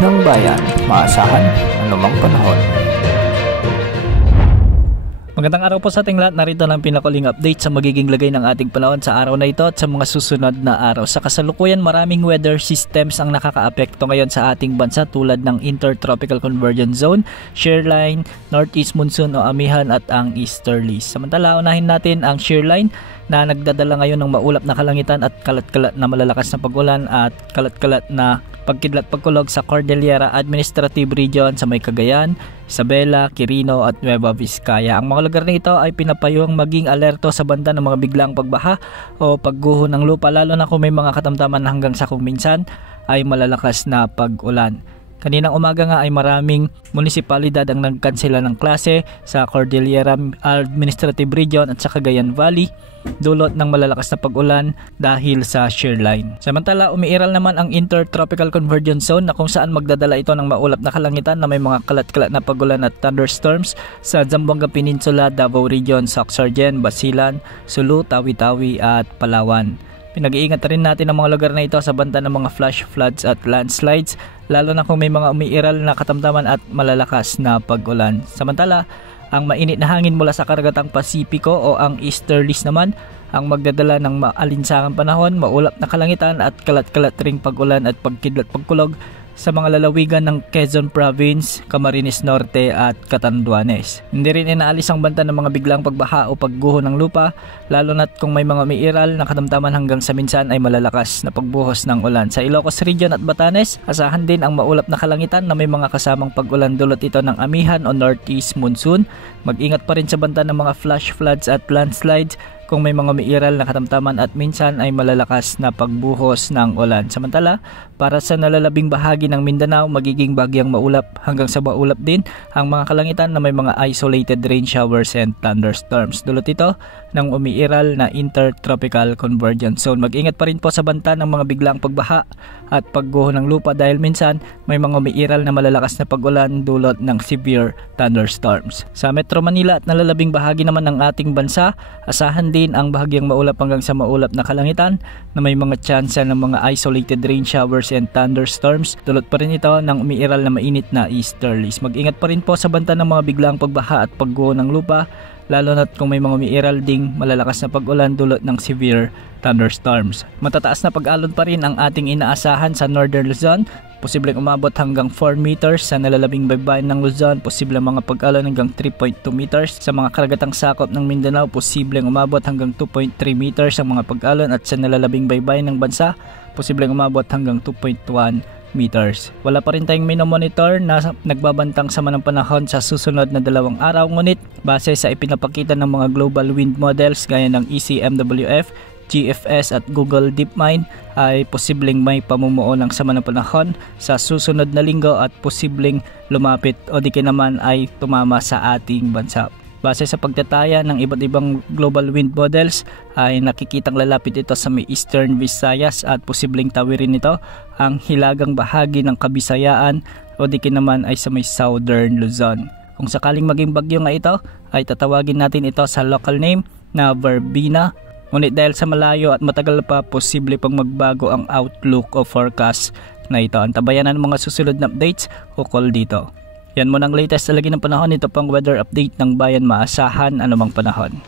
ng bayan, maasahan anumang panahon. Magandang araw po sa ating lahat. Narito lang pinakuling update sa magiging lagay ng ating panahon sa araw na ito at sa mga susunod na araw. Sa kasalukuyan, maraming weather systems ang nakakaapekto ngayon sa ating bansa tulad ng Intertropical Convergence Zone, shear line, northeast monsoon o amihan at ang easterlies. Samantala, unahin natin ang shear line na nagdadala ngayon ng maulap na kalangitan at kalat-kalat na malalakas na pag-ulan at kalat-kalat na pagkidlat-pagkulog sa Cordillera Administrative Region sa may Cagayan, Isabela, Quirino at Nueva Vizcaya. Ang mga lugar na ito ay pinapayuhang maging alerto sa banta ng mga biglang pagbaha o pagguho ng lupa, lalo na kung may mga katamtaman hanggang sa kung minsan ay malalakas na pag-ulan. Kaninang umaga nga ay maraming munisipalidad ang nagkansela ng klase sa Cordillera Administrative Region at sa Cagayan Valley dulot ng malalakas na pag-ulan dahil sa shear line. Samantala, umiiral naman ang Intertropical Convergence Zone na kung saan magdadala ito ng maulap na kalangitan na may mga kalat-kalat na pag-ulan at thunderstorms sa Zamboanga Peninsula, Davao Region, Soc-Sargen, Basilan, Sulu, Tawi-Tawi at Palawan. Pinag-iingat rin natin ang mga lugar na ito sa banta ng mga flash floods at landslides, lalo na kung may mga umiiral na katamtaman at malalakas na pag-ulan. Samantala, ang mainit na hangin mula sa karagatang Pasipiko o ang easterlies naman ang magdadala ng maalinsangang panahon, maulap na kalangitan at kalat-kalat ring pag-ulan at pagkidlat-pagkulog sa mga lalawigan ng Quezon Province, Camarines Norte at Catanduanes. Hindi rin inaalis ang banta ng mga biglang pagbaha o pagguho ng lupa, lalo na't kung may mga umiiral na katamtaman hanggang sa minsan ay malalakas na pagbuhos ng ulan. Sa Ilocos Region at Batanes, asahan din ang maulap na kalangitan na may mga kasamang pag-ulan dulot ito ng amihan o northeast monsoon. Mag-ingat pa rin sa banta ng mga flash floods at landslides kung may mga umiiral na katamtaman at minsan ay malalakas na pagbuhos ng ulan. Samantala, para sa nalalabing bahagi ng Mindanao, magiging bagyang maulap hanggang sa maulap din ang mga kalangitan na may mga isolated rain showers and thunderstorms. Dulot ito ng umiiral na Intertropical Convergence Zone. Mag-ingat pa rin po sa banta ng mga biglang pagbaha at pagguho ng lupa dahil minsan may mga umiiral na malalakas na pag-ulan dulot ng severe thunderstorms. Sa Metro Manila at nalalabing bahagi naman ng ating bansa, asahan din ang bahagyang maulap hanggang sa maulap na kalangitan na may mga tsansa ng mga isolated rain showers and thunderstorms. Dulot pa rin ito ng umiiral na mainit na easterlies. Mag-ingat pa rin po sa banta ng mga biglang pagbaha at pagguho ng lupa, lalo na't kung may mga umiiral ding malalakas na pag-ulan dulot ng severe thunderstorms. Matataas na pag-alon pa rin ang ating inaasahan sa Northern Luzon. Posibleng umabot hanggang 4 meters sa nalalabing baybayin ng Luzon, posibleng mga pag-alon hanggang 3.2 meters. Sa mga karagatang sakop ng Mindanao, posibleng umabot hanggang 2.3 meters ang mga pag-alon at sa nalalabing baybayin ng bansa, posibleng umabot hanggang 2.1 meters. Wala pa rin tayong minomonitor na nagbabantang sama ng panahon sa susunod na 2 araw, ngunit base sa ipinapakita ng mga global wind models gaya ng ECMWF, GFS at Google DeepMind ay posibleng may pamumuo ng sama ng panahon sa susunod na linggo at posibleng lumapit o di naman ay tumama sa ating bansa. Base sa pagtataya ng iba't ibang global wind models ay nakikitang lalapit ito sa may Eastern Visayas at posibleng tawirin ito ang hilagang bahagi ng Kabisayaan o di naman ay sa may Southern Luzon. Kung sakaling maging bagyo nga ito ay tatawagin natin ito sa local name na Verbena. Ngunit dahil sa malayo at matagal pa, posible pang magbago ang outlook o forecast na ito. Antabayan na ng mga susunod na updates ukol dito. Yan muna ang latest sa lagi ng panahon. Ito pang weather update ng bayan, maasahan anumang panahon.